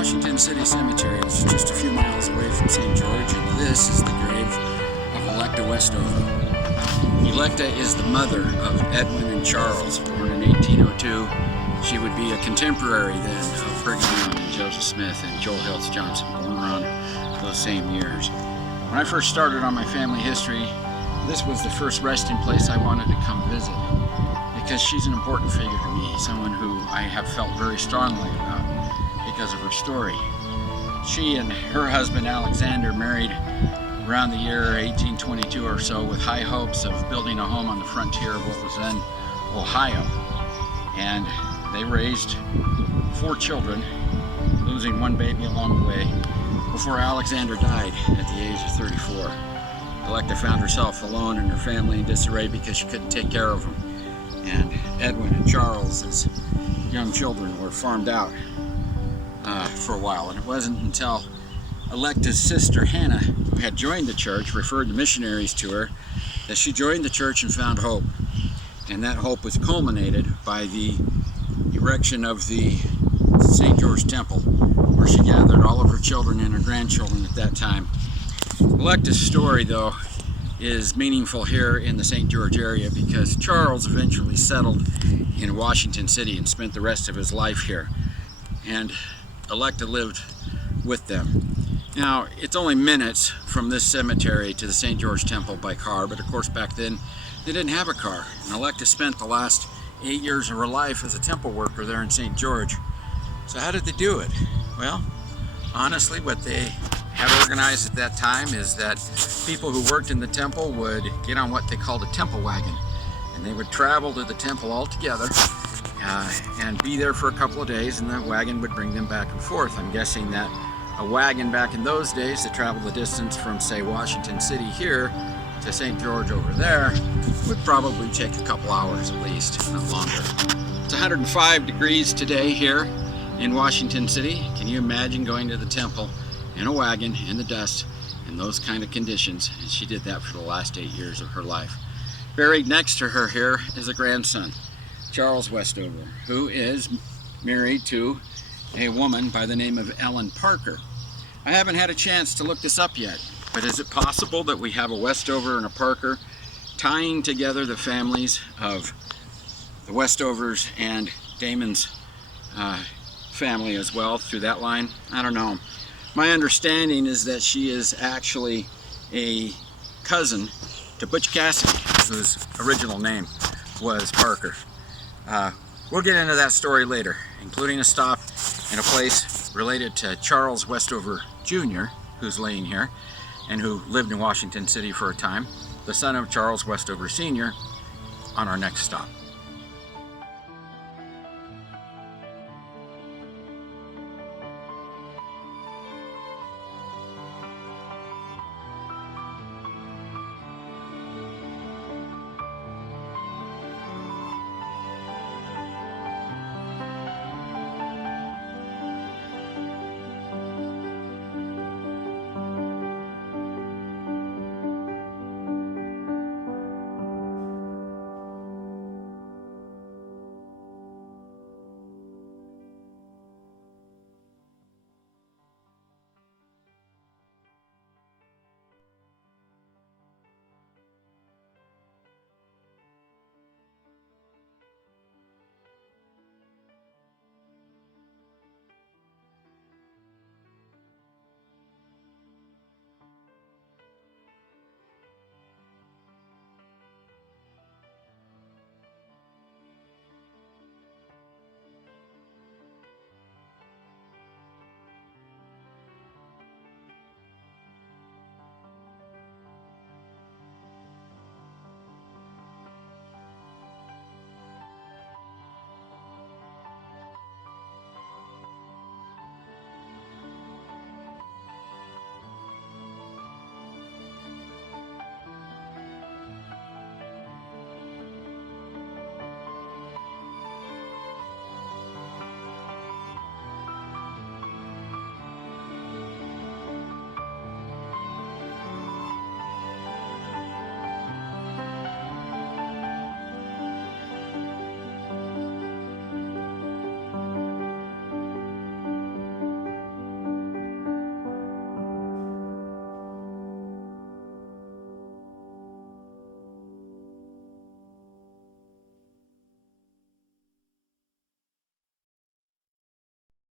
Washington City Cemetery. It's just a few miles away from St. George, and this is the grave of Electa Westover. Electa is the mother of Edwin and Charles, born in 1802. She would be a contemporary then of Brigham Young and Joseph Smith and Joel Hiltz Johnson, born around those same years. When I first started on my family history, this was the first resting place I wanted to come visit, because she's an important figure to me, someone who I have felt very strongly about because of her story. She and her husband Alexander married around the year 1822 or so with high hopes of building a home on the frontier of what was then Ohio. And they raised 4 children, losing one baby along the way, before Alexander died at the age of 34. Electa found herself alone and her family in disarray because she couldn't take care of them. And Edwin and Charles, as young children, were farmed out for a while. And it wasn't until Electa's sister Hannah, who had joined the church, referred the missionaries to her, that she joined the church and found hope. And that hope was culminated by the erection of the St. George Temple, where she gathered all of her children and her grandchildren at that time. Electa's story, though, is meaningful here in the St. George area because Charles eventually settled in Washington City and spent the rest of his life here. And Electa lived with them. Now, it's only minutes from this cemetery to the St. George Temple by car, but of course back then they didn't have a car. And Electa spent the last 8 years of her life as a temple worker there in St. George. So how did they do it? Well, honestly, what they had organized at that time is that people who worked in the temple would get on what they called a temple wagon, and they would travel to the temple all together and be there for a couple of days, and that wagon would bring them back and forth. I'm guessing that a wagon back in those days that traveled the distance from, say, Washington City here to St. George over there would probably take a couple hours at least, not longer. It's 105 degrees today here in Washington City. Can you imagine going to the temple in a wagon, in the dust, in those kind of conditions? And she did that for the last 8 years of her life. Buried next to her here is a grandson, Charles Westover, who is married to a woman by the name of Ellen Parker. I haven't had a chance to look this up yet, but is it possible that we have a Westover and a Parker tying together the families of the Westovers and Damon's family as well through that line? I don't know. My understanding is that she is actually a cousin to Butch Cassidy, whose original name was Parker. We'll get into that story later, including a stop in a place related to Charles Westover Jr., who's laying here, and who lived in Washington City for a time, the son of Charles Westover Sr., on our next stop.